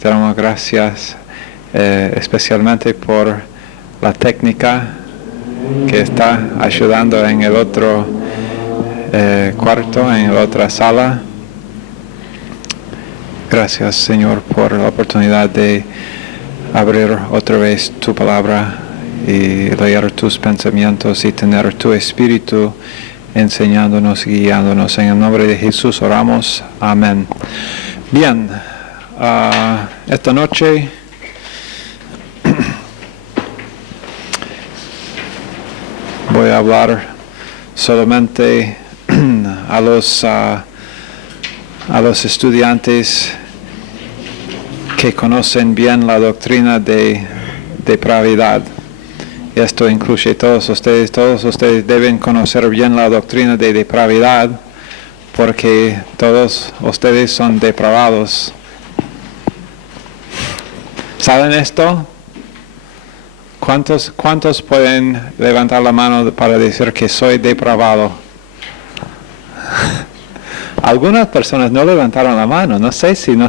Te damos gracias especialmente por la técnica que está ayudando en el otro cuarto, en la otra sala. Gracias, Señor, por la oportunidad de abrir otra vez tu palabra y leer tus pensamientos y tener tu espíritu enseñándonos y guiándonos. En el nombre de Jesús oramos. Amén. Bien, esta noche voy a hablar solamente a los estudiantes que conocen bien la doctrina de depravidad. Esto incluye todos ustedes deben conocer bien la doctrina de depravidad, porque todos ustedes son depravados. ¿Saben esto? ¿Cuántos pueden levantar la mano para decir que soy depravado? Algunas personas no levantaron la mano. No sé si no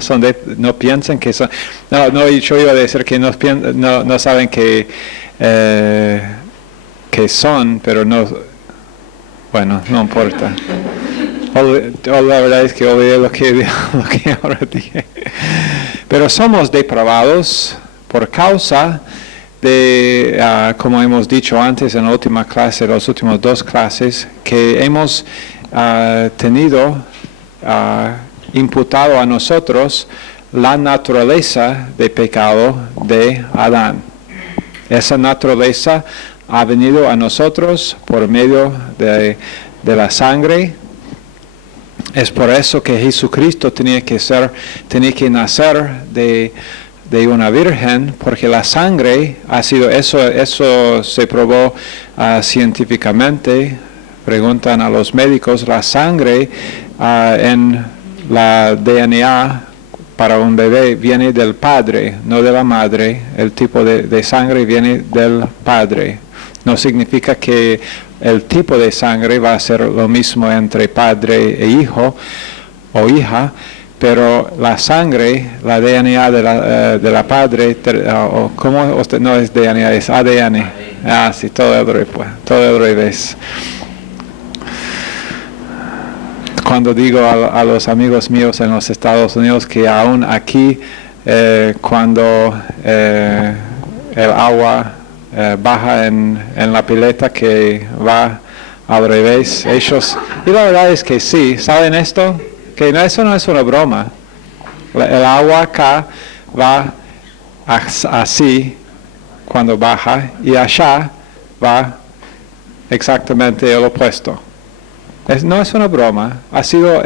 piensan que son. No, yo iba a decir que no saben que son, pero no. Bueno, no importa. La verdad es que olvidé lo que ahora dije. Pero somos depravados por causa de, como hemos dicho antes en la última clase, las últimas dos clases, que hemos tenido imputado a nosotros la naturaleza de pecado de Adán. Esa naturaleza ha venido a nosotros por medio de la sangre. Es por eso que Jesucristo tenía que nacer de una virgen, porque la sangre ha sido, eso se probó científicamente. Preguntan a los médicos, la sangre en la DNA para un bebé viene del padre, no de la madre. El tipo de sangre viene del padre. No significa que el tipo de sangre va a ser lo mismo entre padre e hijo o hija, pero la sangre, la DNA de la padre, ¿cómo usted? No es DNA, es ADN. Sí, todo al revés. Cuando digo a los amigos míos en los Estados Unidos que aún aquí, cuando el agua baja en la pileta, que va al revés, y la verdad es que sí, ¿saben esto? Que eso no es una broma. El agua acá va así cuando baja, y allá va exactamente el opuesto. No es una broma. Yo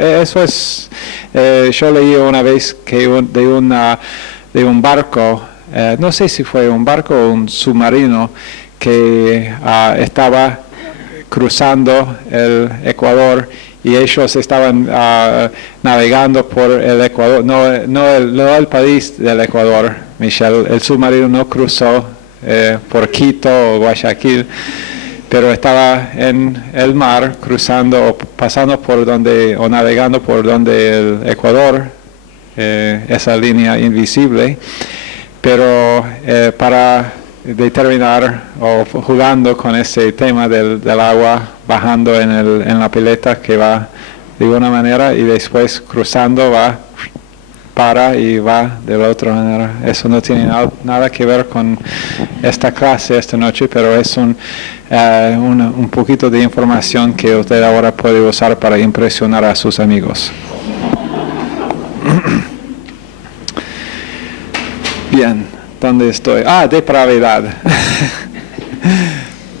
leí una vez que de un barco, no sé si fue un barco o un submarino, que estaba cruzando el Ecuador, y ellos estaban navegando por el Ecuador, no el país del Ecuador, Michelle. El submarino no cruzó por Quito o Guayaquil, pero estaba en el mar cruzando o pasando o navegando por donde el Ecuador, esa línea invisible, pero para determinar o jugando con ese tema del agua bajando en la pileta, que va de una manera y después cruzando para y va de la otra manera. Eso no tiene nada que ver con esta clase esta noche, pero es un poquito de información que usted ahora puede usar para impresionar a sus amigos. Bien, ¿dónde estoy? Depravidad.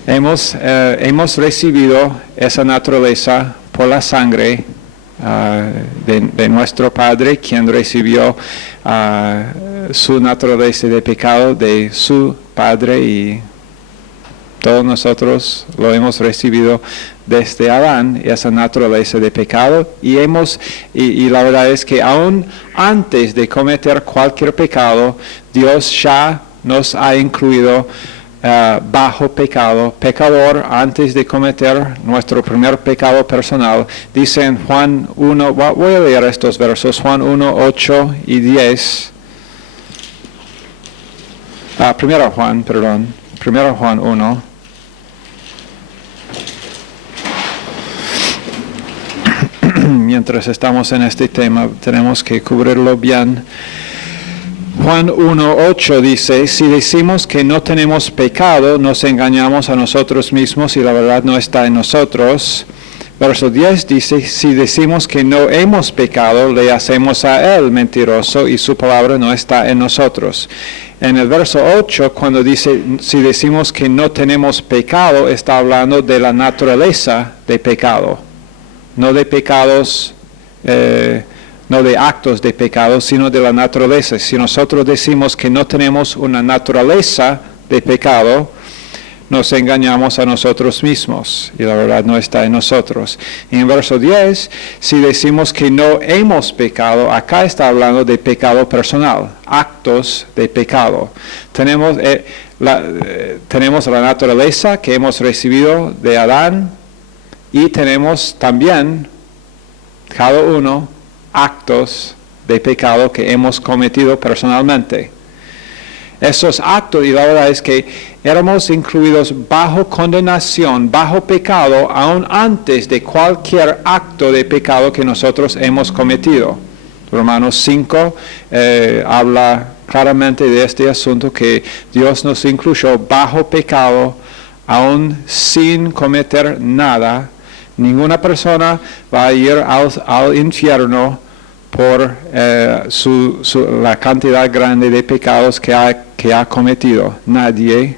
Hemos recibido esa naturaleza por la sangre de nuestro Padre, quien recibió su naturaleza de pecado de su Padre, y todos nosotros lo hemos recibido desde Adán, esa naturaleza de pecado, y la verdad es que aún antes de cometer cualquier pecado, Dios ya nos ha incluido bajo pecado, pecador, antes de cometer nuestro primer pecado personal. Dice en Juan 1, voy a leer estos versos, Juan 1, 8 y 10. Primero Juan 1. Mientras estamos en este tema, tenemos que cubrirlo bien. Juan 1:8 dice, si decimos que no tenemos pecado, nos engañamos a nosotros mismos y la verdad no está en nosotros. Verso 10 dice, si decimos que no hemos pecado, le hacemos a él mentiroso y su palabra no está en nosotros. En el verso 8, cuando dice, si decimos que no tenemos pecado, está hablando de la naturaleza de pecado. No de pecados, no de actos de pecado, sino de la naturaleza. Si nosotros decimos que no tenemos una naturaleza de pecado, nos engañamos a nosotros mismos y la verdad no está en nosotros. Y en verso 10, si decimos que no hemos pecado, acá está hablando de pecado personal, actos de pecado. Tenemos la naturaleza que hemos recibido de Adán y tenemos también, cada uno, actos de pecado que hemos cometido personalmente. Esos actos, y la verdad es que éramos incluidos bajo condenación, bajo pecado, aún antes de cualquier acto de pecado que nosotros hemos cometido. Romanos 5 habla claramente de este asunto, que Dios nos incluyó bajo pecado, aún sin cometer nada. Ninguna persona va a ir al infierno por la cantidad grande de pecados que ha cometido. Nadie,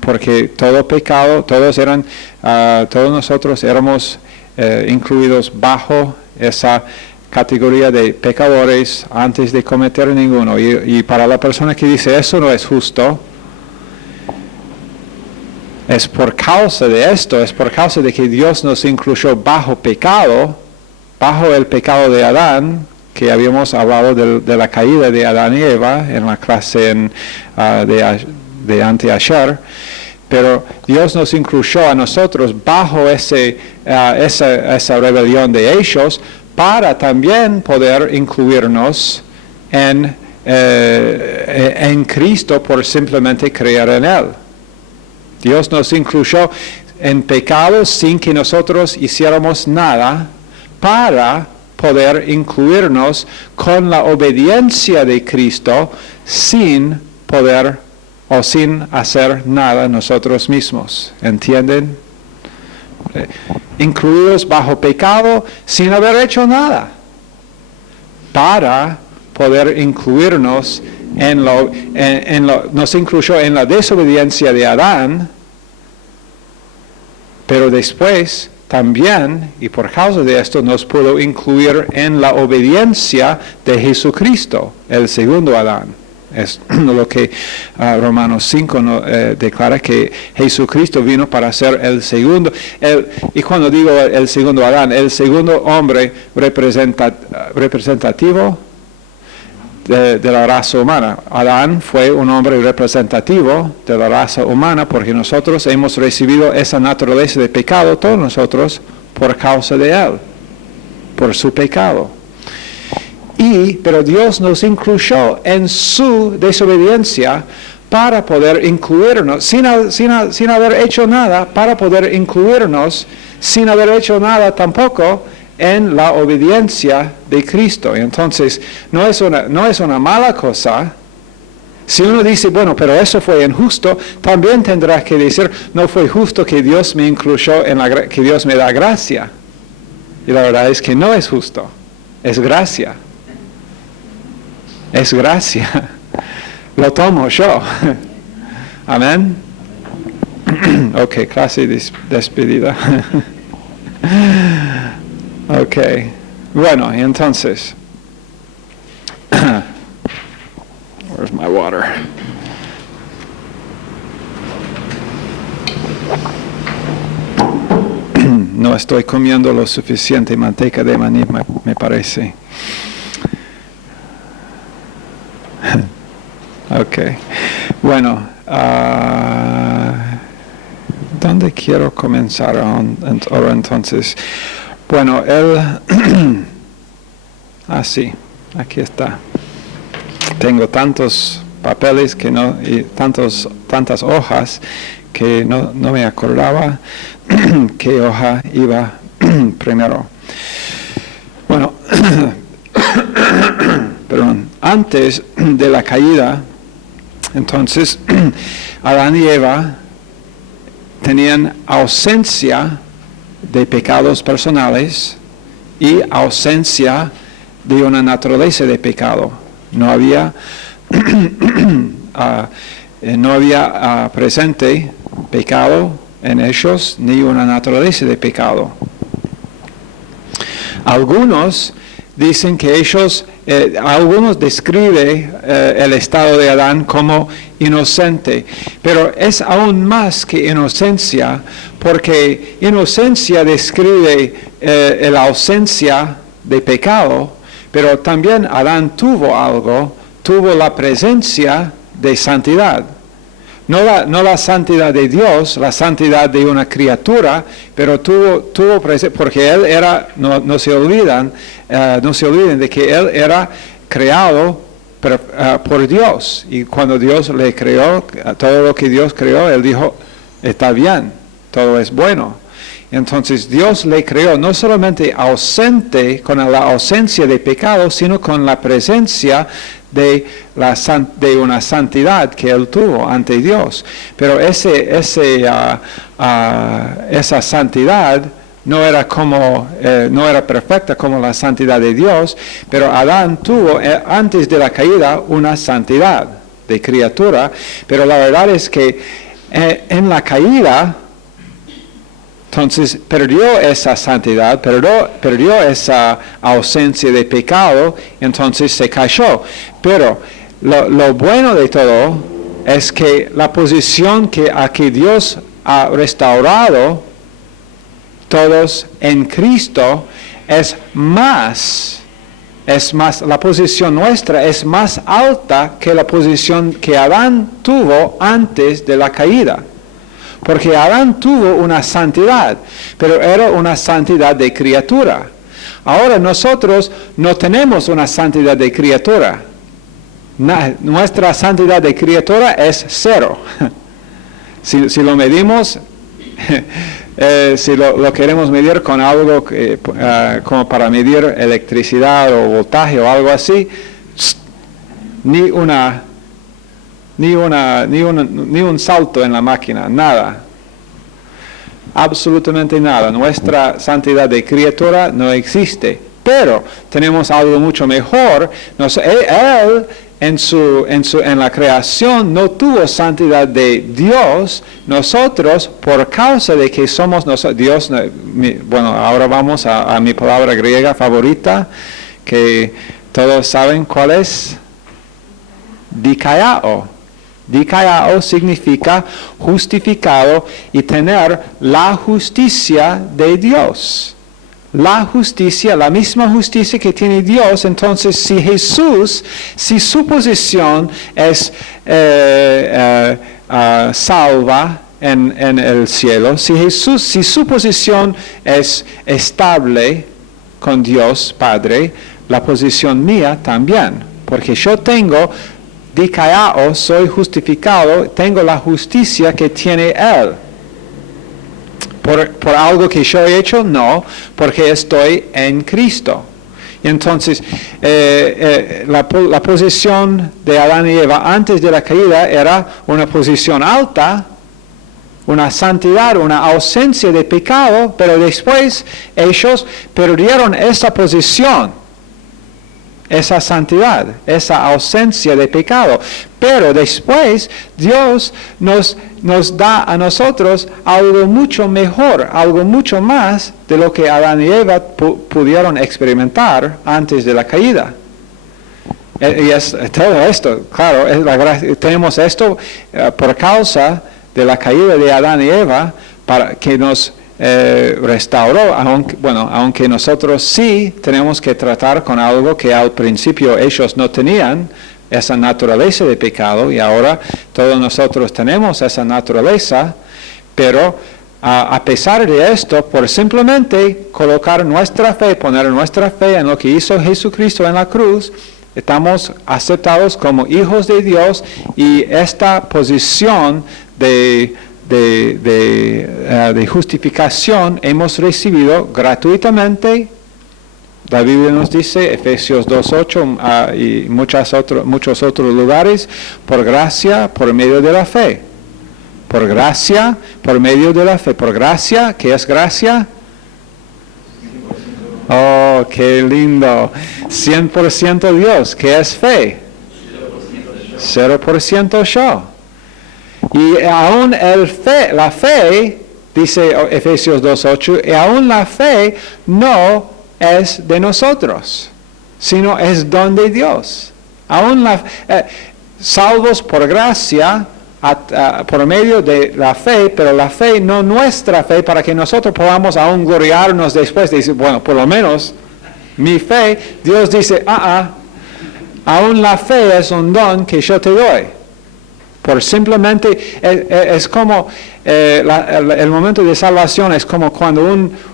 porque todo pecado, todos nosotros éramos incluidos bajo esa categoría de pecadores antes de cometer ninguno. Y para la persona que dice eso no es justo, es por causa de esto, es por causa de que Dios nos incluyó bajo pecado, bajo el pecado de Adán, que habíamos hablado de la caída de Adán y Eva en la clase de anteayer, pero Dios nos incluyó a nosotros bajo esa rebelión de ellos, para también poder incluirnos en Cristo por simplemente creer en Él. Dios nos incluyó en pecados sin que nosotros hiciéramos nada, para poder incluirnos con la obediencia de Cristo sin poder o sin hacer nada nosotros mismos. ¿Entienden? Incluidos bajo pecado sin haber hecho nada, para poder incluirnos nos incluyó en la desobediencia de Adán, pero después también, y por causa de esto, nos pudo incluir en la obediencia de Jesucristo, el segundo Adán. Es lo que Romanos 5 declara, que Jesucristo vino para ser el segundo. Y cuando digo el segundo Adán, el segundo hombre representativo de la raza humana. Adán fue un hombre representativo de la raza humana, porque nosotros hemos recibido esa naturaleza de pecado, todos nosotros, por causa de él, por su pecado. Pero Dios nos incluyó en su desobediencia para poder incluirnos, sin haber hecho nada, para poder incluirnos, sin haber hecho nada tampoco, en la obediencia de Cristo. Entonces, no es una mala cosa. Si uno dice, bueno, pero eso fue injusto, también tendrá que decir, no fue justo que Dios me incluyó que Dios me da gracia. Y la verdad es que no es justo, es gracia. Es gracia. Lo tomo yo. Amén. Ok, clase despedida. Ok, bueno, entonces, where's my water? No estoy comiendo lo suficiente manteca de maní, me parece. Ok, bueno, ¿dónde quiero comenzar ahora entonces? Bueno, sí, aquí está. Tengo tantos papeles que no, y tantas hojas que no me acordaba qué hoja iba primero. Bueno, perdón, antes de la caída, entonces, Adán y Eva tenían ausencia de pecados personales y ausencia de una naturaleza de pecado. No había presente pecado en ellos ni una naturaleza de pecado. Algunos dicen que algunos describen el estado de Adán como inocente, pero es aún más que inocencia, porque inocencia describe la ausencia de pecado, pero también Adán tuvo la presencia de santidad. No la santidad de Dios, la santidad de una criatura, pero tuvo presencia, porque él era, no se olviden de que él era creado por Dios. Y cuando Dios le creó, todo lo que Dios creó, él dijo, está bien, todo es bueno. Entonces Dios le creó no solamente ausente, con la ausencia de pecado, sino con la presencia de una santidad que él tuvo ante Dios. Pero esa santidad no era perfecta como la santidad de Dios, pero Adán tuvo antes de la caída una santidad de criatura, pero la verdad es que en la caída, entonces perdió esa santidad, perdió esa ausencia de pecado, entonces se cayó. Pero lo bueno de todo es que la posición a que Dios ha restaurado todos en Cristo es más, la posición nuestra es más alta que la posición que Adán tuvo antes de la caída. Porque Adán tuvo una santidad, pero era una santidad de criatura. Ahora nosotros no tenemos una santidad de criatura. Nuestra santidad de criatura es 0. Si lo medimos, si lo queremos medir con algo como para medir electricidad o voltaje o algo así, ni un salto en la máquina, nada. Absolutamente nada. Nuestra santidad de criatura no existe. Pero tenemos algo mucho mejor. Él en la creación no tuvo santidad de Dios. Nosotros, por causa de que somos Dios, bueno, ahora vamos a mi palabra griega favorita, que todos saben cuál es. Dikaiō. Dikaiō significa justificado y tener la justicia de Dios. La justicia, la misma justicia que tiene Dios. Entonces, si su posición es salva en el cielo, si su posición es estable con Dios Padre, la posición mía también. Porque yo tengo Dikaiō, soy justificado, tengo la justicia que tiene Él. ¿Por algo que yo he hecho? No, porque estoy en Cristo. Y entonces, la posición de Adán y Eva antes de la caída era una posición alta, una santidad, una ausencia de pecado, pero después ellos perdieron esa posición. Esa santidad, esa ausencia de pecado. Pero después Dios nos da a nosotros algo mucho mejor, algo mucho más de lo que Adán y Eva pudieron experimentar antes de la caída. Y es todo esto, claro, tenemos esto por causa de la caída de Adán y Eva, para que nos restauró, aunque nosotros sí tenemos que tratar con algo que al principio ellos no tenían, esa naturaleza de pecado, y ahora todos nosotros tenemos esa naturaleza, pero a pesar de esto, por simplemente colocar nuestra fe, poner nuestra fe en lo que hizo Jesucristo en la cruz, estamos aceptados como hijos de Dios y esta posición de justificación hemos recibido gratuitamente. La Biblia nos dice, Efesios 2:8 y muchos otros lugares, por gracia, por medio de la fe. Por gracia, por medio de la fe. Por gracia, ¿qué es gracia? Oh, qué lindo. 100% Dios, ¿qué es fe? 0% yo. Y aún la fe, dice Efesios 2:8, y aún la fe no es de nosotros, sino es don de Dios. Aún salvos por gracia, por medio de la fe, pero la fe no nuestra fe, para que nosotros podamos aún gloriarnos después de decir, bueno, por lo menos mi fe. Dios dice, aún la fe es un don que yo te doy. Por simplemente, es como el momento de salvación, es como cuando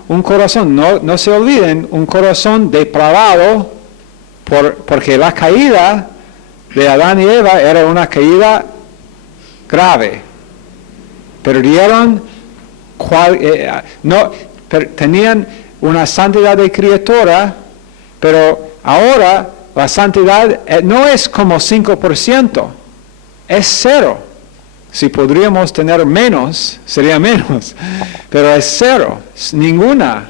un corazón, no se olviden, un corazón depravado, porque la caída de Adán y Eva era una caída grave. Perdieron, tenían una santidad de criatura, pero ahora la santidad no es como 5%, es 0. Si podríamos tener menos, sería menos, pero es 0. Ninguna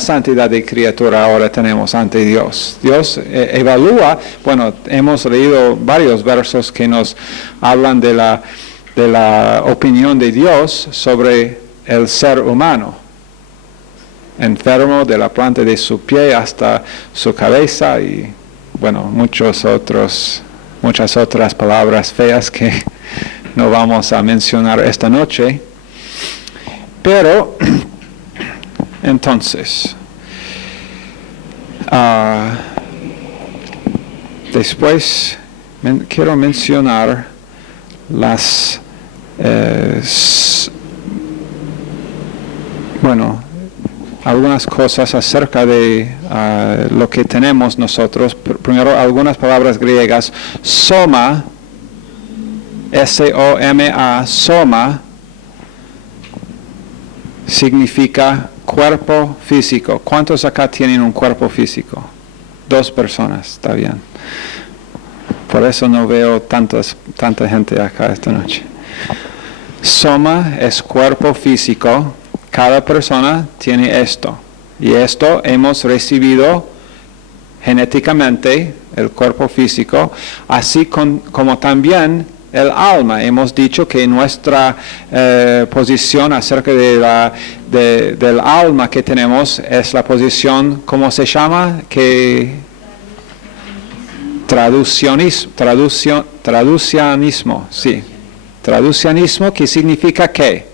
santidad de criatura ahora tenemos ante Dios. Dios evalúa, hemos leído varios versos que nos hablan de la opinión de Dios sobre el ser humano. Enfermo de la planta de su pie hasta su cabeza y muchas otras palabras feas que no vamos a mencionar esta noche. Pero entonces, después quiero mencionar algunas cosas acerca de lo que tenemos nosotros. Primero, algunas palabras griegas. Soma, S-O-M-A, soma, significa cuerpo físico. ¿Cuántos acá tienen un cuerpo físico? 2 personas, está bien. Por eso no veo tanta gente acá esta noche. Soma es cuerpo físico. Cada persona tiene esto. Y esto hemos recibido genéticamente, el cuerpo físico, así como también el alma. Hemos dicho que nuestra posición acerca del alma que tenemos es la posición, ¿cómo se llama? Traducianismo, sí. Traducianismo, que significa ¿qué?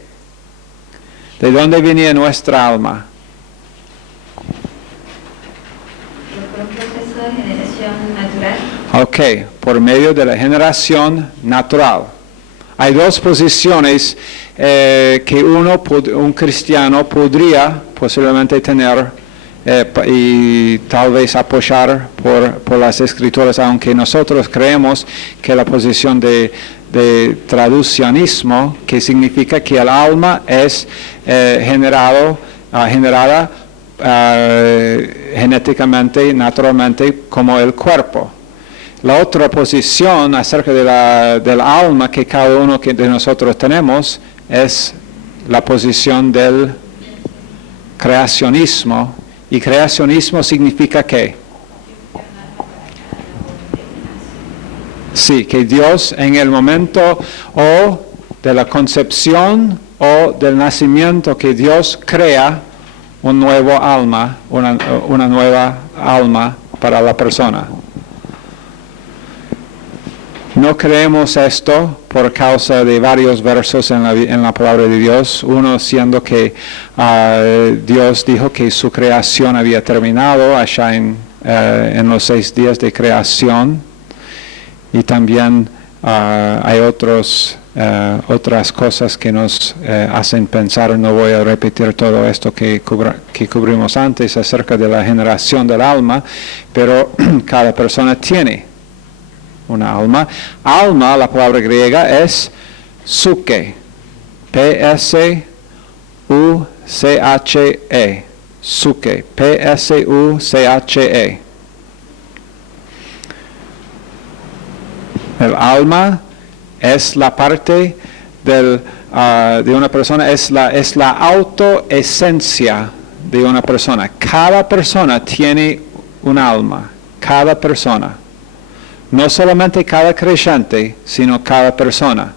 ¿De dónde venía nuestra alma? Por un proceso de generación natural. Ok, por medio de la generación natural. Hay 2 posiciones que un cristiano podría posiblemente tener y tal vez apoyar por las escrituras, aunque nosotros creemos que la posición de traducianismo, que significa que el alma es generada genéticamente, naturalmente, como el cuerpo. La otra posición acerca del alma que cada uno de nosotros tenemos es la posición del creacionismo. ¿Y creacionismo significa qué? Sí, que Dios en el momento o de la concepción o del nacimiento, que Dios crea un nuevo alma, una nueva alma para la persona. No creemos esto por causa de varios versos en la palabra de Dios. Uno siendo que Dios dijo que su creación había terminado allá en los 6 días de creación. Y también hay otras cosas que nos hacen pensar. No voy a repetir todo esto que cubrimos antes acerca de la generación del alma, pero cada persona tiene una alma. Alma, la palabra griega es psuche, P-S-U-C-H-E, psuche, P-S-U-C-H-E. El alma es la parte de una persona, es la autoesencia de una persona. Cada persona tiene un alma, cada persona. No solamente cada creyente, sino cada persona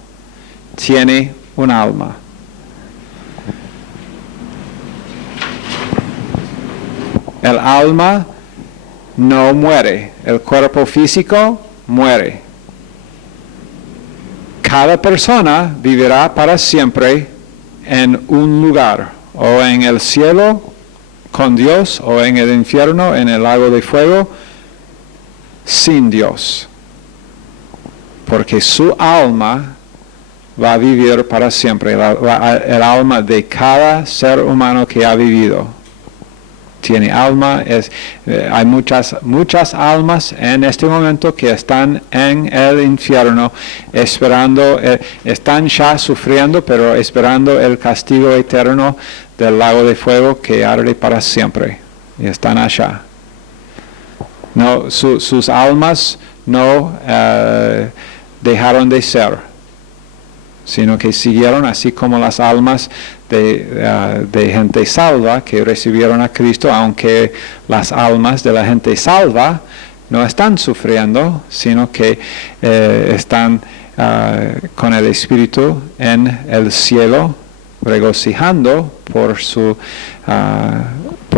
tiene un alma. El alma no muere, el cuerpo físico muere. Cada persona vivirá para siempre en un lugar, o en el cielo con Dios, o en el infierno, en el lago de fuego, sin Dios. Porque su alma va a vivir para siempre, el alma de cada ser humano que ha vivido. Tiene alma, hay muchas almas en este momento que están en el infierno esperando, están ya sufriendo, pero esperando el castigo eterno del lago de fuego que arde para siempre. Y están allá. No, sus almas no dejaron de ser, sino que siguieron, así como las almas de gente salva que recibieron a Cristo, aunque las almas de la gente salva no están sufriendo, sino que están con el Espíritu en el cielo, regocijando por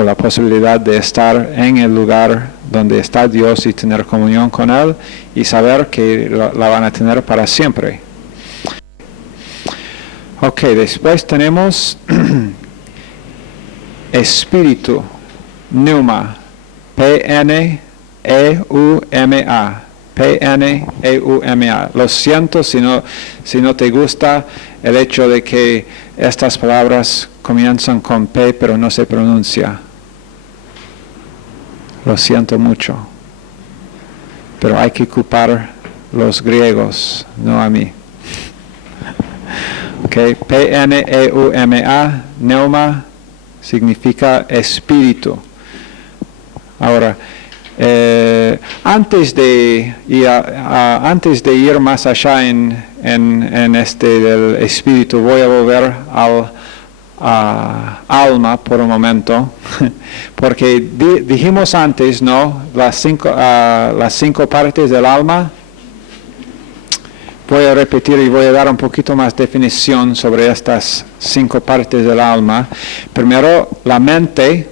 la posibilidad de estar en el lugar donde está Dios y tener comunión con Él y saber que la van a tener para siempre. Ok, después tenemos espíritu, pneuma, P-N-E-U-M-A, P-N-E-U-M-A. Lo siento si no te gusta el hecho de que estas palabras comienzan con P pero no se pronuncia. Lo siento mucho. Pero hay que culpar los griegos, no a mí. Okay. P-N-E-U-M-A, pneuma, significa espíritu. Ahora, antes de ir más allá en este del espíritu, voy a volver al alma por un momento, porque dijimos antes, ¿no? Las cinco partes del alma. Voy a repetir y voy a dar un poquito más definición sobre estas 5 partes del alma. Primero, la mente.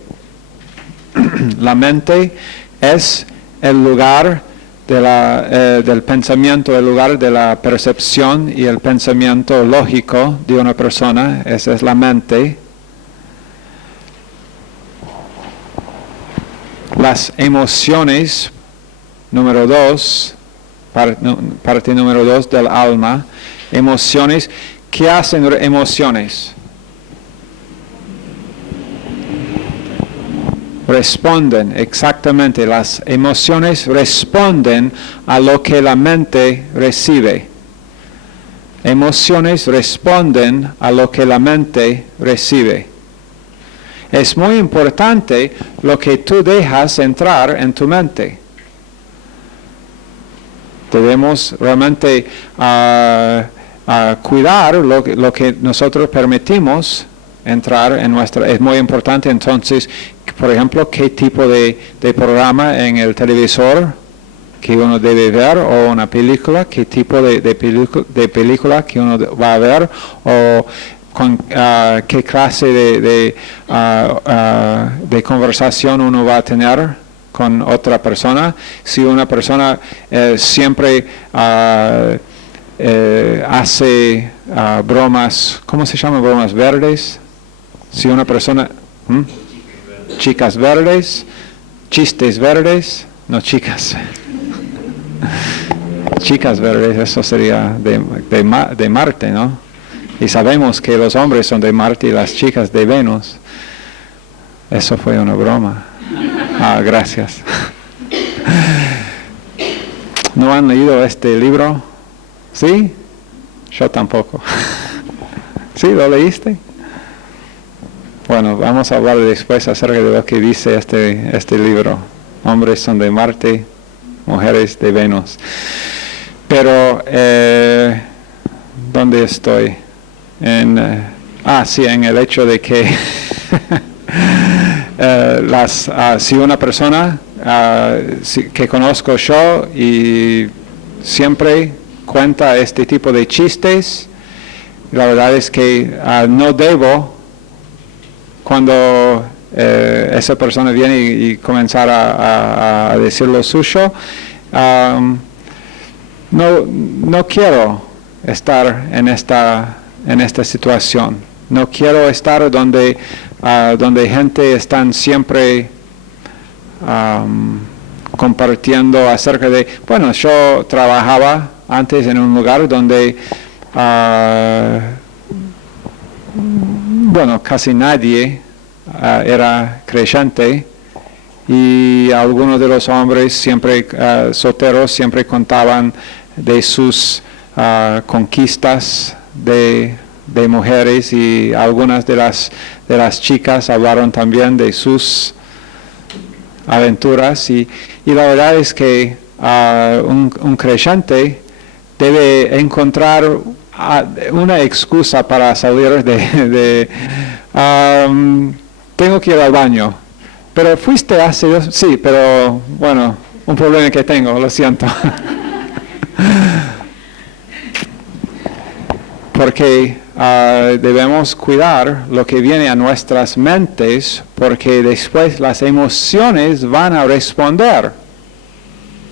La mente es el lugar del pensamiento, el lugar de la percepción y el pensamiento lógico de una persona. Esa es la mente. Las emociones, número 2. Parte número 2 del alma, emociones. ¿Qué hacen emociones? Responden, exactamente. Las emociones responden a lo que la mente recibe. Emociones responden a lo que la mente recibe. Es muy importante lo que tú dejas entrar en tu mente. Debemos realmente cuidar lo que nosotros permitimos entrar en nuestra. Es muy importante entonces, por ejemplo, qué tipo de programa en el televisor que uno debe ver, o una película, qué tipo de película que uno va a ver, o con qué clase de conversación uno va a tener con otra persona. Si una persona siempre hace bromas, ¿cómo se llama? Bromas verdes. Si una persona, chicas verdes, chistes verdes, no chicas, chicas verdes, eso sería de Marte, ¿no? Y sabemos que los hombres son de Marte y las chicas de Venus. Eso fue una broma. Gracias. ¿No han leído este libro? ¿Sí? Yo tampoco. ¿Sí? ¿Lo leíste? Bueno, vamos a hablar después acerca de lo que dice este libro. Hombres son de Marte, mujeres de Venus. Pero, ¿dónde estoy? Sí, en el hecho de que si una persona que conozco yo y siempre cuenta este tipo de chistes, la verdad es que no debo, cuando esa persona viene y comenzar a decir lo suyo, no quiero estar en esta situación. No quiero estar donde gente están siempre compartiendo acerca de... Bueno, yo trabajaba antes en un lugar donde, casi nadie era creyente, y algunos de los hombres siempre solteros siempre contaban de sus conquistas de mujeres, y algunas de las chicas hablaron también de sus aventuras, y la verdad es que un creyente debe encontrar una excusa para salir tengo que ir al baño. Pero fuiste hace 2... Sí, pero bueno, un problema que tengo, lo siento. Porque debemos cuidar lo que viene a nuestras mentes, porque después las emociones van a responder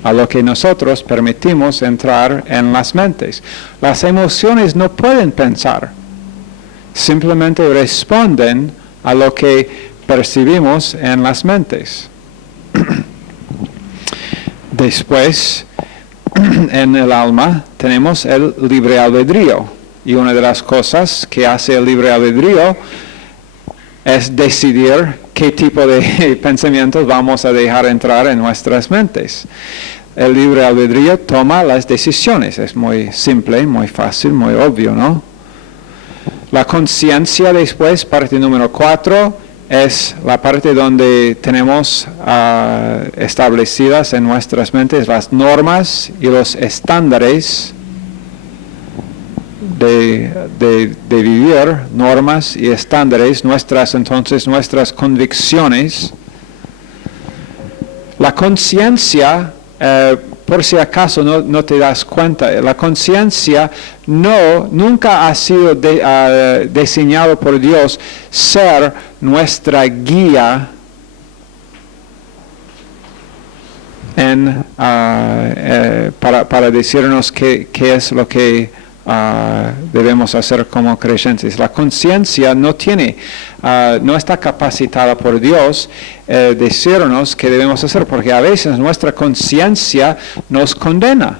a lo que nosotros permitimos entrar en las mentes. Las emociones no pueden pensar, simplemente responden a lo que percibimos en las mentes. Después, en el alma tenemos el libre albedrío, y una de las cosas que hace el libre albedrío es decidir qué tipo de pensamientos vamos a dejar entrar en nuestras mentes. El libre albedrío toma las decisiones, es muy simple, muy fácil, muy obvio, ¿no? La conciencia después, parte número 4, es la parte donde tenemos establecidas en nuestras mentes las normas y los estándares de vivir, normas y estándares, nuestras convicciones. La conciencia, por si acaso no te das cuenta, la conciencia nunca ha sido diseñado por Dios ser nuestra guía para decirnos qué es lo que debemos hacer como creyentes. La conciencia no está capacitada por Dios decirnos qué debemos hacer, porque a veces nuestra conciencia nos condena.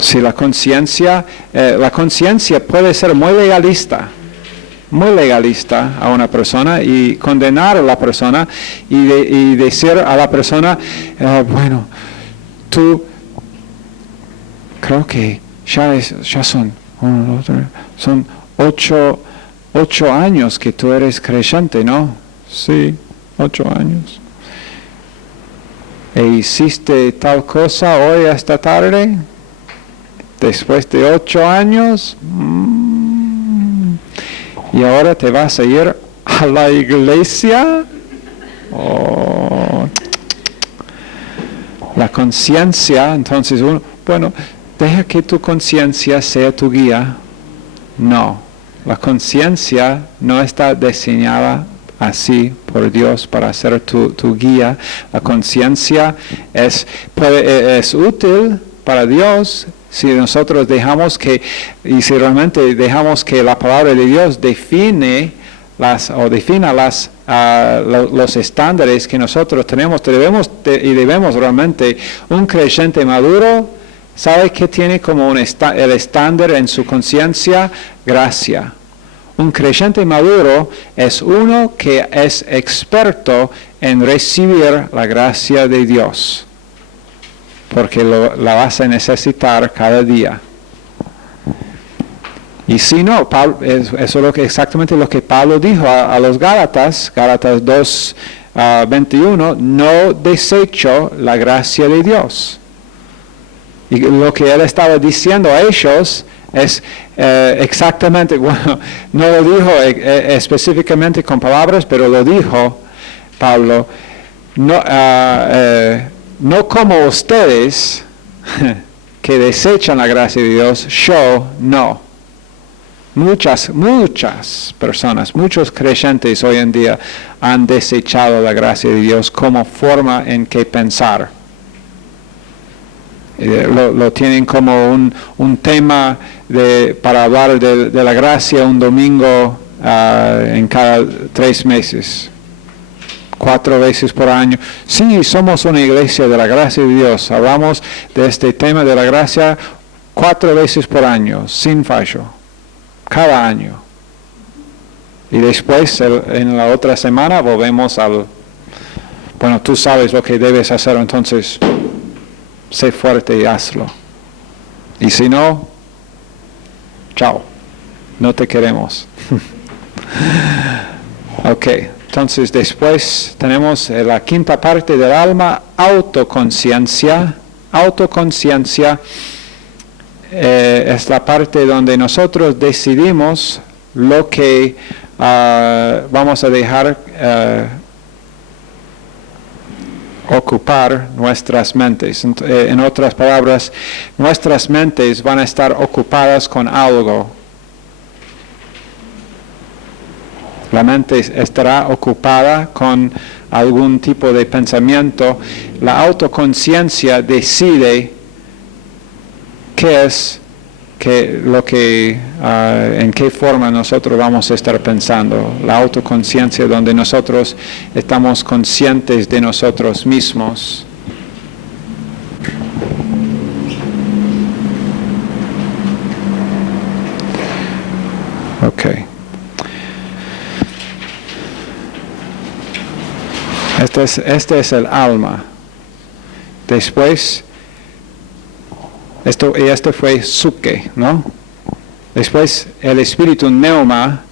Si la conciencia puede ser muy legalista a una persona y condenar a la persona y decir a la persona, bueno, tú, creo que ya son 8 años que tú eres creyente, ¿no? Sí, 8 años. ¿E hiciste tal cosa hoy esta tarde? Después de 8 años, ¿y ahora te vas a ir a la iglesia? La conciencia, entonces, deja que tu conciencia sea tu guía. No, la conciencia no está diseñada así por Dios para ser tu guía. La conciencia es útil para Dios si nosotros si realmente dejamos que la palabra de Dios defina las los estándares que nosotros tenemos. Debemos realmente, un creyente maduro, ¿sabe qué tiene como el estándar en su conciencia? Gracia. Un creyente maduro es uno que es experto en recibir la gracia de Dios, porque la vas a necesitar cada día. Y si no, eso es exactamente lo que Pablo dijo a los Gálatas, Gálatas 2, 21, no desecho la gracia de Dios. Y lo que él estaba diciendo a ellos es exactamente, bueno, no lo dijo específicamente con palabras, pero lo dijo Pablo, no como ustedes que desechan la gracia de Dios, yo no. Muchas personas, muchos creyentes hoy en día han desechado la gracia de Dios como forma en que pensar. Lo tienen como un tema para hablar de la gracia un domingo en cada 3 meses, 4 veces por año. Sí, somos una iglesia de la gracia de Dios. Hablamos de este tema de la gracia 4 veces por año, sin fallo, cada año. Y después, en la otra semana, volvemos bueno, tú sabes lo que debes hacer, entonces sé fuerte y hazlo. Y si no, chao, no te queremos. Ok, entonces después tenemos la quinta parte del alma, autoconciencia. Autoconciencia es la parte donde nosotros decidimos lo que vamos a dejar ocupar nuestras mentes. En otras palabras, nuestras mentes van a estar ocupadas con algo. La mente estará ocupada con algún tipo de pensamiento. La autoconciencia decide qué es en qué forma nosotros vamos a estar pensando. La autoconciencia donde nosotros estamos conscientes de nosotros mismos. Ok. Este es el alma. Después, este fue suke, ¿no? Después el espíritu neuma.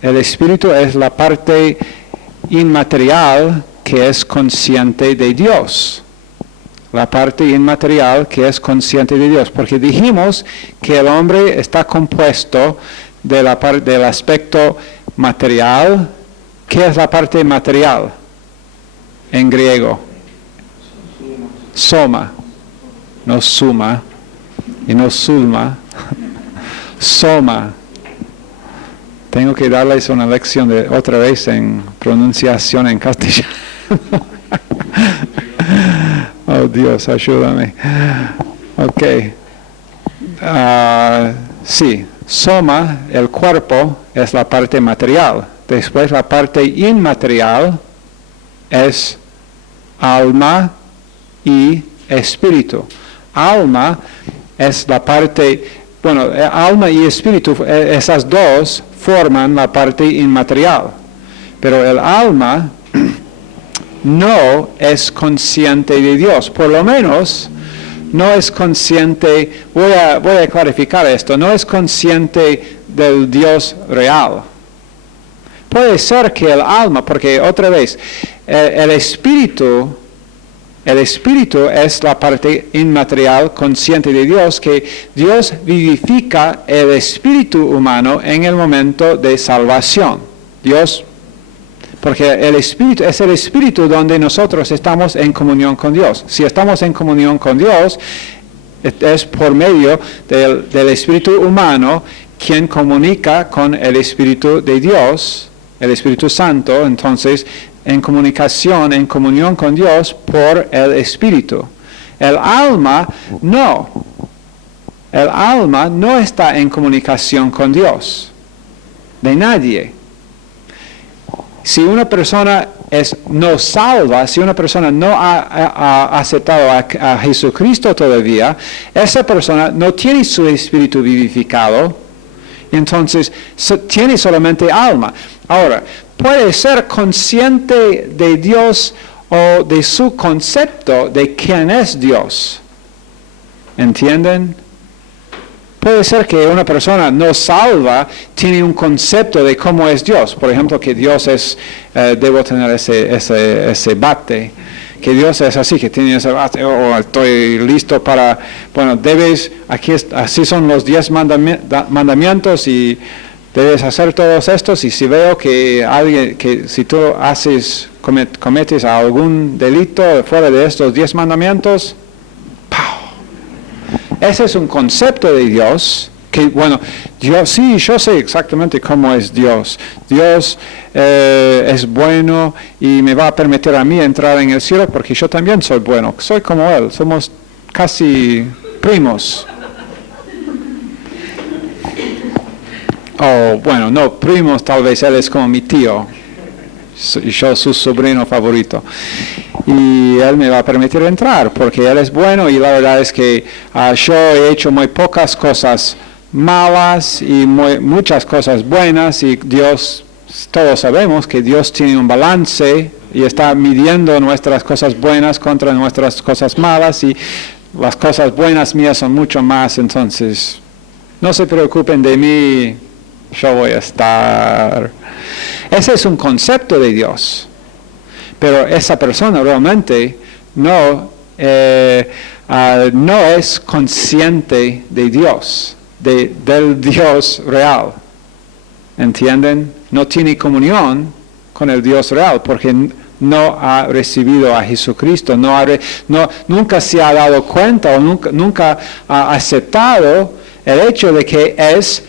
El espíritu es la parte inmaterial que es consciente de Dios. La parte inmaterial que es consciente de Dios. Porque dijimos que el hombre está compuesto del aspecto material. ¿Qué es la parte material? En griego. Soma. No suma. Y no sulma. Soma. Tengo que darles una lección otra vez en pronunciación en castellano. Oh Dios, ayúdame. Ok. Sí, soma, el cuerpo, es la parte material. Después la parte inmaterial es alma y espíritu. Alma es la parte, bueno, alma y espíritu, esas dos forman la parte inmaterial. Pero el alma no es consciente de Dios, por lo menos no es consciente, voy a clarificar esto, no es consciente del Dios real. Puede ser que el alma, porque otra vez, el espíritu es la parte inmaterial consciente de Dios, que Dios vivifica el espíritu humano en el momento de salvación. Porque el espíritu es el espíritu donde nosotros estamos en comunión con Dios. Si estamos en comunión con Dios, es por medio del espíritu humano quien comunica con el espíritu de Dios, el Espíritu Santo. Entonces, en comunicación, en comunión con Dios por el Espíritu. El alma no. El alma no está en comunicación con Dios. De nadie. Si una persona no salva, si una persona no ha aceptado a Jesucristo todavía, esa persona no tiene su espíritu vivificado, entonces tiene solamente alma. Ahora, puede ser consciente de Dios o de su concepto de quién es Dios. ¿Entienden? Puede ser que una persona no salva tiene un concepto de cómo es Dios. Por ejemplo, que Dios es, debo tener ese bate, que Dios es así, que tiene ese bate, o estoy listo para, bueno, debes, así son los 10 mandamientos y debes hacer todos estos, y si veo que si tú cometes algún delito fuera de estos 10 mandamientos, ese es un concepto de Dios, que bueno, yo sé exactamente cómo es Dios. Dios es bueno y me va a permitir a mí entrar en el cielo porque yo también soy bueno, soy como Él, somos casi primos. O bueno, no primos, tal vez Él es como mi tío, y yo su sobrino favorito. Y Él me va a permitir entrar, porque Él es bueno, y la verdad es que yo he hecho muy pocas cosas malas y muchas cosas buenas, y Dios, todos sabemos que Dios tiene un balance y está midiendo nuestras cosas buenas contra nuestras cosas malas, y las cosas buenas mías son mucho más, entonces no se preocupen de mí, yo voy a estar. Ese es un concepto de Dios. Pero esa persona realmente no es consciente de Dios, del Dios real. ¿Entienden? No tiene comunión con el Dios real porque no ha recibido a Jesucristo, nunca se ha dado cuenta o nunca ha aceptado el hecho de que es.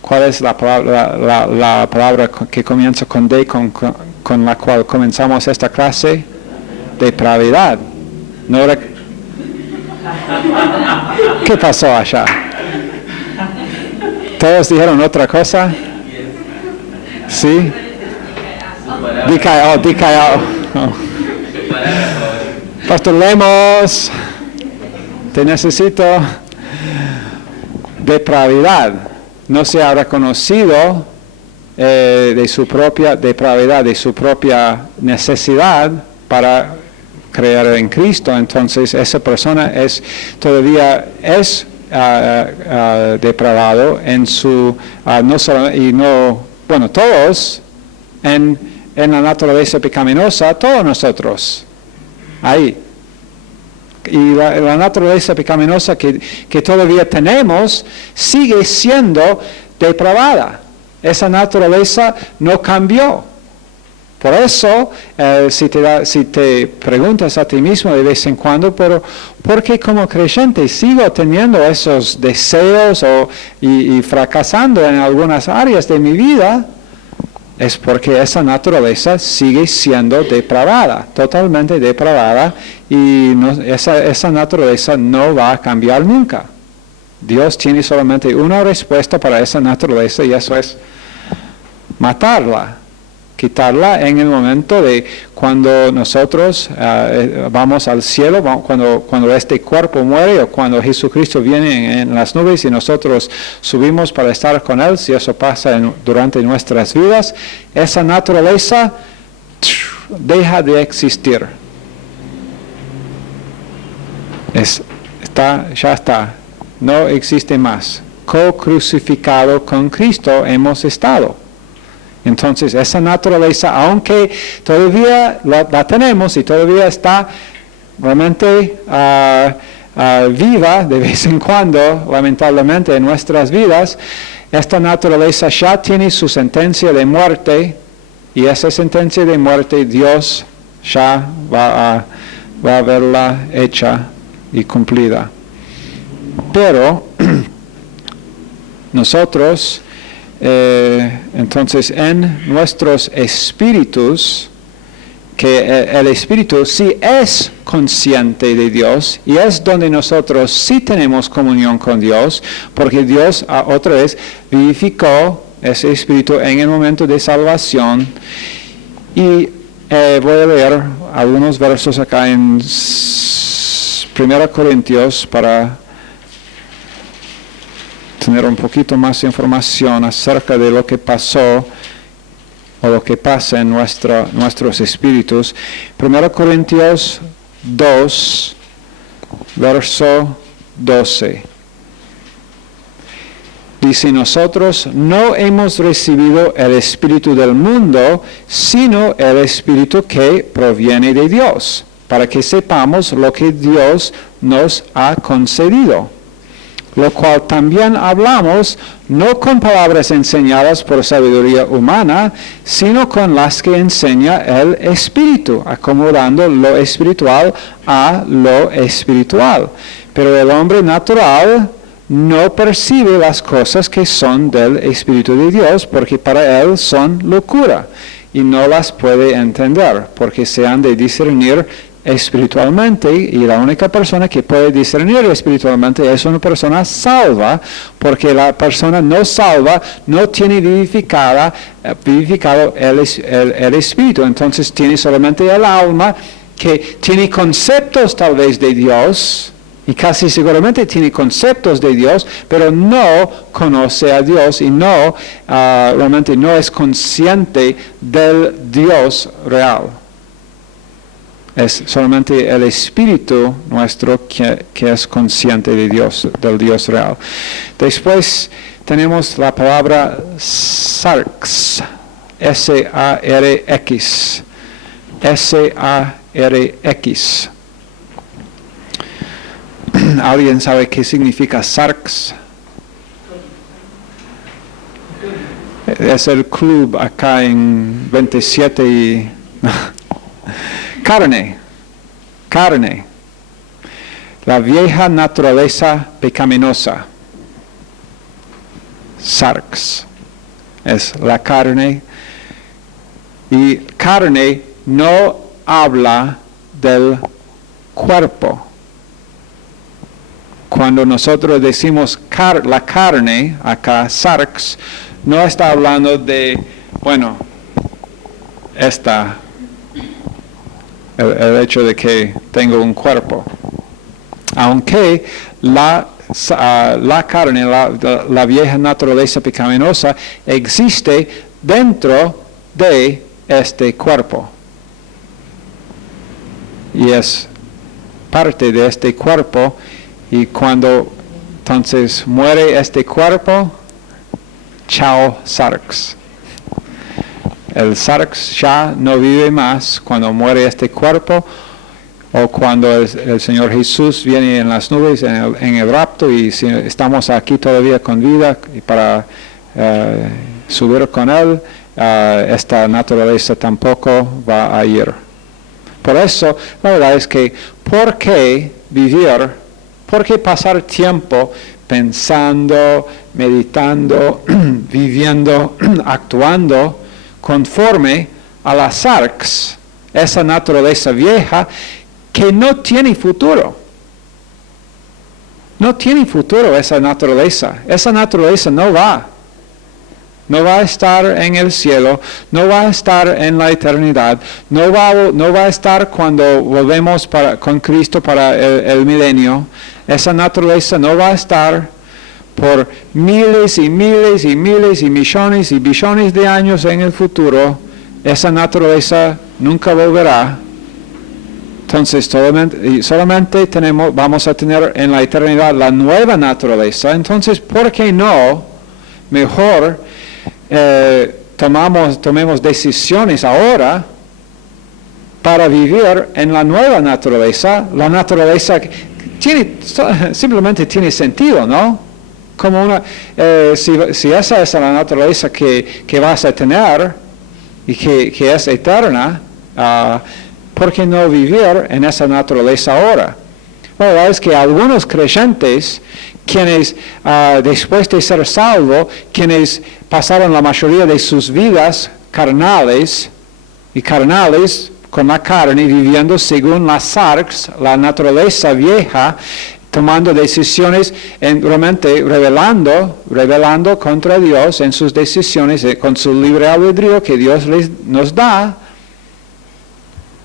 ¿Cuál es la palabra que comienza con D, con la cual comenzamos esta clase? Depravidad. ¿Qué pasó allá? ¿Todos dijeron otra cosa? ¿Sí? Dicayao. Pastor Lemos, te necesito. Depravidad. No se ha reconocido de su propia depravidad, de su propia necesidad para creer en Cristo. Entonces esa persona todavía es depravado en su, todos en la naturaleza pecaminosa, todos nosotros, ahí. Y la naturaleza pecaminosa que todavía tenemos sigue siendo depravada. Esa naturaleza no cambió. Por eso, si te preguntas a ti mismo de vez en cuando, pero ¿por qué como creyente sigo teniendo esos deseos y fracasando en algunas áreas de mi vida? Es porque esa naturaleza sigue siendo depravada, totalmente depravada, y esa naturaleza no va a cambiar nunca. Dios tiene solamente una respuesta para esa naturaleza, y eso es matarla, quitarla en el momento de cuando nosotros vamos al cielo, cuando este cuerpo muere, o cuando Jesucristo viene en las nubes y nosotros subimos para estar con Él. Si eso pasa durante nuestras vidas, esa naturaleza deja de existir. Ya está, no existe más. Co-crucificado con Cristo hemos estado. Entonces esa naturaleza, aunque todavía la tenemos y todavía está realmente viva de vez en cuando, lamentablemente en nuestras vidas, esta naturaleza ya tiene su sentencia de muerte, y esa sentencia de muerte Dios ya va a verla hecha y cumplida. Pero nosotros, entonces en nuestros espíritus, que el espíritu sí es consciente de Dios, y es donde nosotros sí tenemos comunión con Dios, porque Dios otra vez vivificó ese espíritu en el momento de salvación. Y voy a leer algunos versos acá en 1 Corintios para tener un poquito más de información acerca de lo que pasó o lo que pasa en nuestros espíritus. 1 Corintios 2, verso 12. Dice, nosotros no hemos recibido el espíritu del mundo, sino el espíritu que proviene de Dios, para que sepamos lo que Dios nos ha concedido. Lo cual también hablamos, no con palabras enseñadas por sabiduría humana, sino con las que enseña el Espíritu, acomodando lo espiritual a lo espiritual. Pero el hombre natural no percibe las cosas que son del Espíritu de Dios, porque para él son locura, y no las puede entender, porque se han de discernir espiritualmente, y la única persona que puede discernir espiritualmente es una persona salva, porque la persona no salva no tiene vivificado el espíritu. Entonces tiene solamente el alma, que tiene conceptos tal vez de Dios, y casi seguramente tiene conceptos de Dios, pero no conoce a Dios y no realmente no es consciente del Dios real. Es solamente el Espíritu nuestro que es consciente de Dios, del Dios real. Después tenemos la palabra sarx, S-A-R-X, S-A-R-X. ¿Alguien sabe qué significa sarx? Es el club acá en 27 y... Carne. La vieja naturaleza pecaminosa. Sarx. Es la carne. Y carne no habla del cuerpo. Cuando nosotros decimos la carne, acá, sarx, no está hablando de, el hecho de que tengo un cuerpo. Aunque la carne, la vieja naturaleza pecaminosa, existe dentro de este cuerpo. Y es parte de este cuerpo. Y cuando entonces muere este cuerpo, chao sarx. El sarx ya no vive más cuando muere este cuerpo, o cuando el Señor Jesús viene en las nubes en el rapto, y si estamos aquí todavía con vida y para subir con Él, esta naturaleza tampoco va a ir. Por eso, la verdad es que, ¿por qué vivir? ¿Por qué pasar tiempo pensando, meditando, viviendo, actuando conforme a la sarx, esa naturaleza vieja que no tiene futuro? No tiene futuro esa naturaleza. Esa naturaleza no va a estar en el cielo, no va a estar en la eternidad, no va a estar cuando volvemos con Cristo para el milenio. Esa naturaleza no va a estar por miles y miles y miles y millones y billones de años en el futuro. Esa naturaleza nunca volverá. Entonces solamente vamos a tener en la eternidad la nueva naturaleza. Entonces, ¿por qué no mejor tomemos decisiones ahora para vivir en la nueva naturaleza? La naturaleza simplemente tiene sentido, ¿no? Como si esa es la naturaleza que vas a tener y que es eterna, ¿por qué no vivir en esa naturaleza ahora? La verdad es que algunos creyentes, quienes después de ser salvos, quienes pasaron la mayoría de sus vidas carnales con la carne, viviendo según la sarx, la naturaleza vieja, tomando decisiones, realmente rebelando contra Dios en sus decisiones, con su libre albedrío que Dios nos da,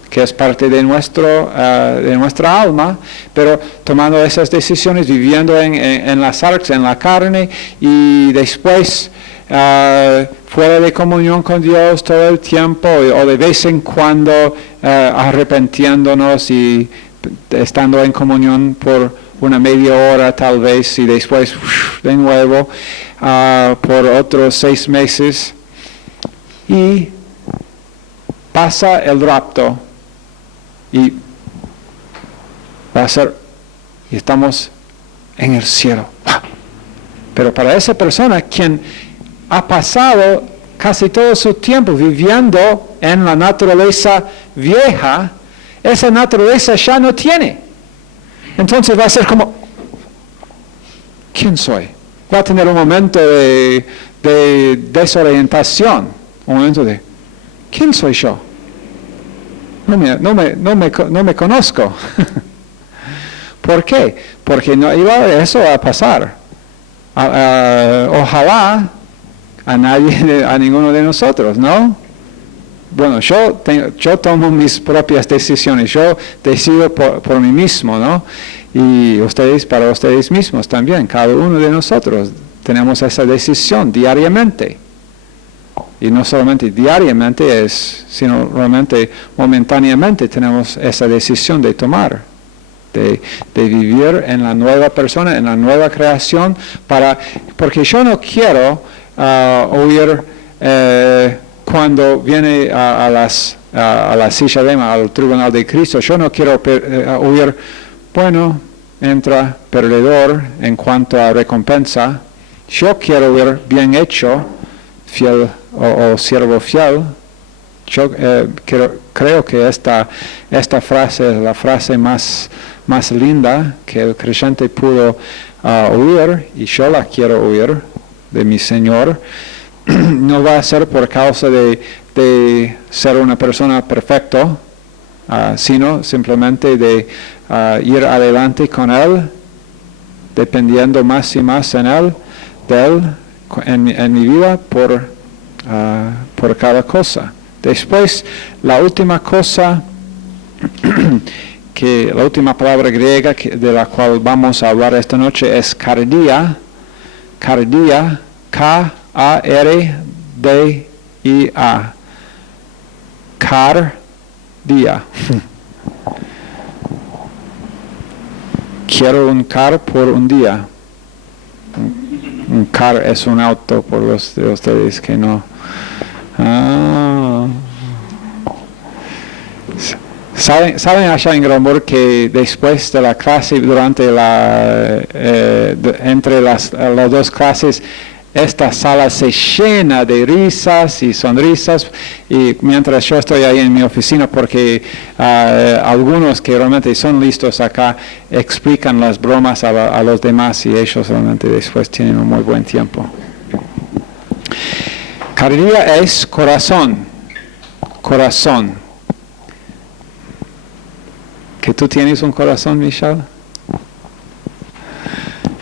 que es parte de nuestra alma, pero tomando esas decisiones, viviendo en las arcas, en la carne, y después fuera de comunión con Dios todo el tiempo, o de vez en cuando arrepentiéndonos y estando en comunión por una media hora tal vez, y después de nuevo por otros 6 meses, y pasa el rapto, y va a ser, y estamos en el cielo. Pero para esa persona quien ha pasado casi todo su tiempo viviendo en la naturaleza vieja, esa naturaleza ya no tiene. Entonces va a ser como, ¿quién soy? Va a tener un momento de desorientación, un momento de, ¿quién soy yo? No me conozco. ¿Por qué? Porque no iba eso a pasar. Ojalá a ninguno de nosotros, ¿no? Bueno, yo tomo mis propias decisiones, yo decido por mí mismo, ¿no? Y ustedes, para ustedes mismos también, cada uno de nosotros tenemos esa decisión diariamente. Y no solamente diariamente sino realmente momentáneamente tenemos esa decisión de tomar, de vivir en la nueva persona, en la nueva creación, porque yo no quiero oír cuando viene a la silla de al tribunal de Cristo, yo no quiero oír, bueno, entra perdedor en cuanto a recompensa. Yo quiero oír bien hecho, fiel o siervo fiel. Yo creo que esta frase es la frase más linda que el creyente pudo oír, y yo la quiero oír de mi Señor. No va a ser por causa de ser una persona perfecta, sino simplemente de ir adelante con Él, dependiendo más y más de Él en mi vida por cada cosa. Después, la última cosa, la última palabra griega de la cual vamos a hablar esta noche es cardia, K-A-R-D-I-A, cardia. Quiero un car por un día. Un car es un auto, por los de ustedes que no. ¿Saben allá en Granburg que después de la clase, entre las dos clases, esta sala se llena de risas y sonrisas, y mientras yo estoy ahí en mi oficina, porque algunos que realmente son listos acá explican las bromas a los demás, y ellos realmente después tienen un muy buen tiempo. Cardia es corazón. ¿Que tú tienes un corazón, Michelle?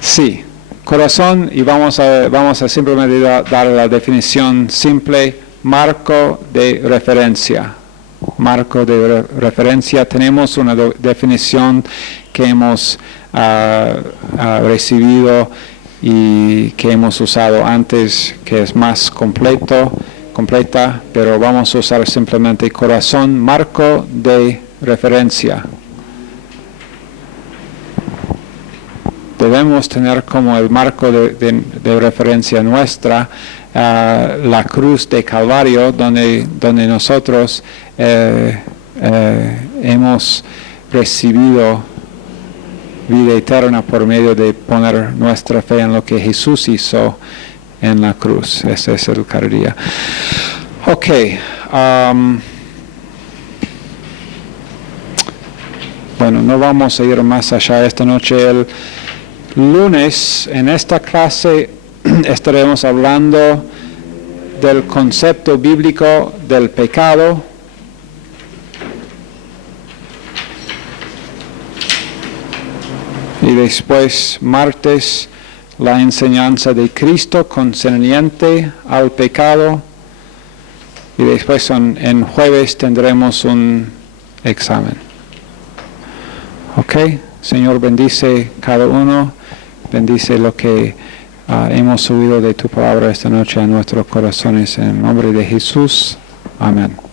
Sí. Corazón, y vamos a simplemente dar la definición simple: marco de referencia. Marco de referencia. Tenemos una definición que hemos recibido y que hemos usado antes, que es más completa, pero vamos a usar simplemente corazón, marco de referencia. Debemos tener como el marco de referencia nuestra la cruz de Calvario, donde nosotros hemos recibido vida eterna por medio de poner nuestra fe en lo que Jesús hizo en la cruz. Ese es el cardia. Ok. Bueno, no vamos a ir más allá esta noche. El lunes, en esta clase, estaremos hablando del concepto bíblico del pecado. Y después martes la enseñanza de Cristo concerniente al pecado, y después en jueves tendremos un examen. Ok, Señor, bendice cada uno, bendice lo que hemos oído de tu palabra esta noche a nuestros corazones, en el nombre de Jesús. Amén.